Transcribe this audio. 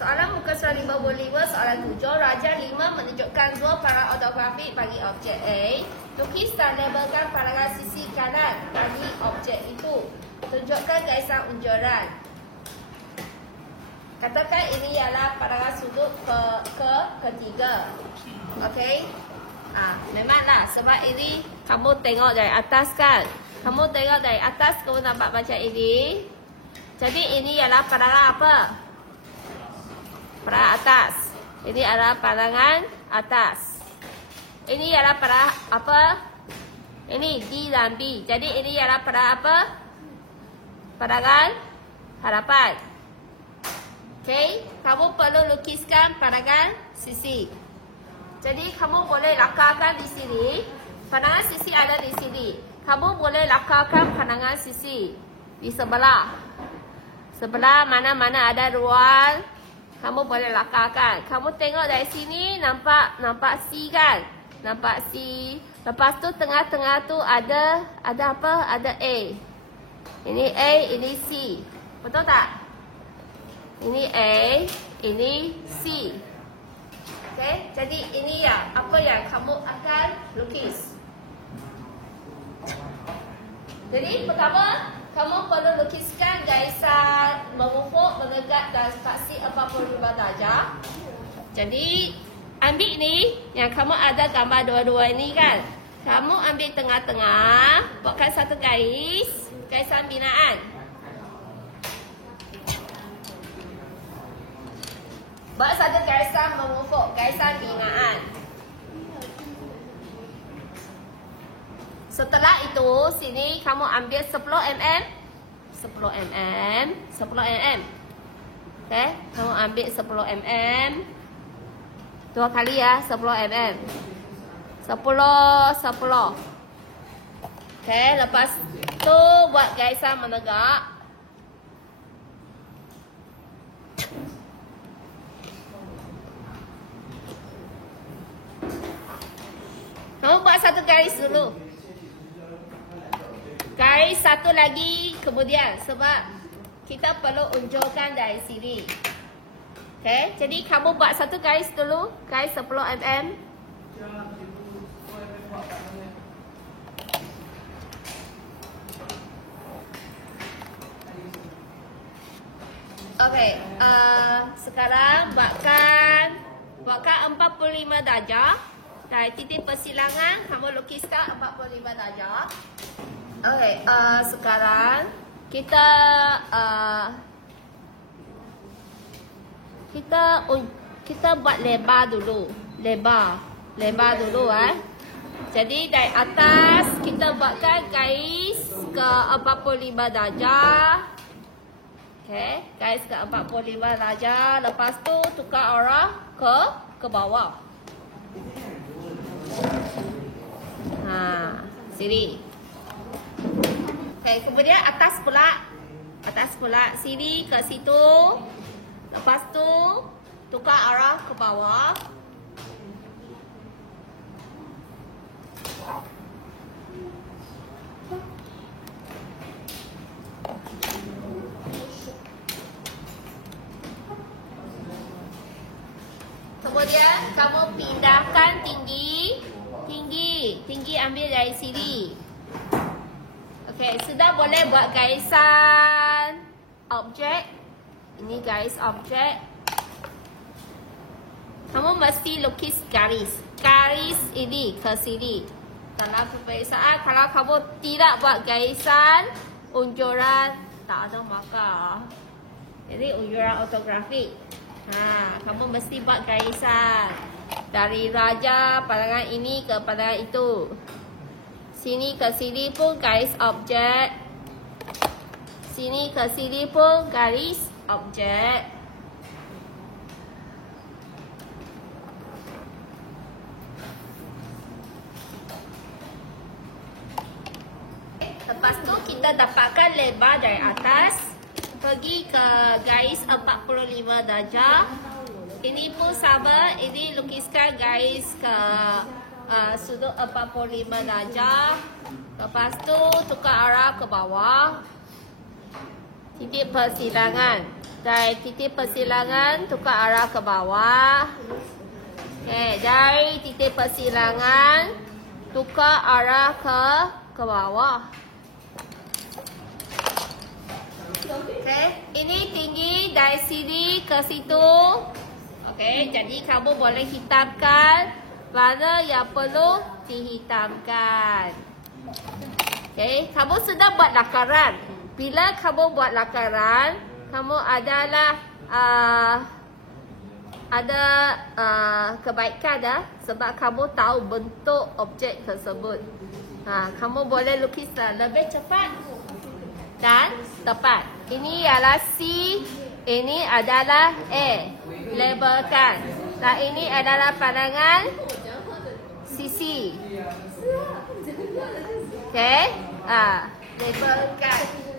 Soalan muka surat 55, soalan 7. Raja 5 menunjukkan dua paragraf ortografik bagi objek A. Lukis dan labelkan paragraf sisi kanan bagi objek itu. Tunjukkan garisan unjuran. Katakan ini ialah paragraf sudut ketiga. Okey. Memanglah sebab ini kamu tengok dari atas kan. Kamu tengok dari atas, kamu nampak macam ini. Jadi ini ialah paragraf apa? Paragraf atas. Ini adalah pandangan atas. Ini ialah paragraf apa? Ini D dan B. Jadi ini ialah paragraf apa? Paragraf harapan. Okey, kamu perlu lukiskan paragraf sisi. Jadi kamu boleh lakarkan di sini. Pandangan sisi ada di sini. Kamu boleh lakarkan pandangan sisi di sebelah. Sebelah mana-mana ada ruang, kamu boleh lakarkan. Kamu tengok dari sini, nampak C kan? Nampak C. Lepas tu tengah-tengah tu ada apa? Ada A. Ini A, ini C. Betul tak? Ini A, ini C. Okay? Jadi ini ya apa yang kamu akan lukis. Jadi pertama, kamu perlu lukiskan garisan memufuk, menegak dan spasi 45 darjah. Jadi ambil ni, yang kamu ada gambar dua-dua ini kan. Kamu ambil tengah-tengah, buatkan satu garisan binaan. Buat satu garisan memufuk, garisan binaan. Setelah itu, sini kamu ambil 10 mm. 10 mm. 10 mm. Okay, kamu ambil 10 mm. Dua kali ya, 10 mm. 10. Okay, lepas tu buat garisan menegak. Kamu buat satu garis dulu. Garis satu lagi kemudian. Sebab kita perlu unjurkan dari sini. Okay, jadi kamu buat satu garis dulu. Garis 10 mm. Okay, sekarang buatkan 45 darjah. Dari titik persilangan, kamu lukiskan 45 darjah. Okay, sekarang kita buat lebar dulu. Lebar dulu Jadi dari atas kita buatkan garis ke 45 darjah. Okay, garis ke 45 darjah. Lepas tu tukar arah ke bawah. Sini. Okay, kemudian atas pula sini ke situ. Lepas tu tukar arah ke bawah. Kemudian kamu pindahkan tinggi ambil dari sini. Okey, sudah boleh buat garisan objek. Ini garis objek. Kamu mesti lukis garis ini ke sini. Dalam peperiksaan, kalau kamu tidak buat garisan unjuran, tak ada markah. Jadi unjuran ortografik. Kamu mesti buat garisan dari raja pandangan ini ke pandangan itu. Sini ke sini pun garis objek. Sini ke sini pun garis objek. Lepas tu kita dapatkan lebar dari atas. Pergi ke garis 45 darjah. Ini pun sama. Ini lukiskan garis ke sudut 45 darjah. Lepas tu tukar arah ke bawah. Titik persilangan. Dari titik persilangan tukar arah ke bawah. Okey, dari titik persilangan tukar arah ke bawah. Okey, ini tinggi dari sini ke situ. Okey, jadi kamu boleh hitamkan mana yang perlu dihitamkan. Okey, kamu sudah buat lakaran. Bila kamu buat lakaran, kamu adalah ada kebaikan dah, sebab kamu tahu bentuk objek tersebut. Kamu boleh lukis lebih cepat dan tepat. Ini ialah C, ini adalah A. Labelkan. Dan ini adalah pandangan sisi. Okey? Labelkan.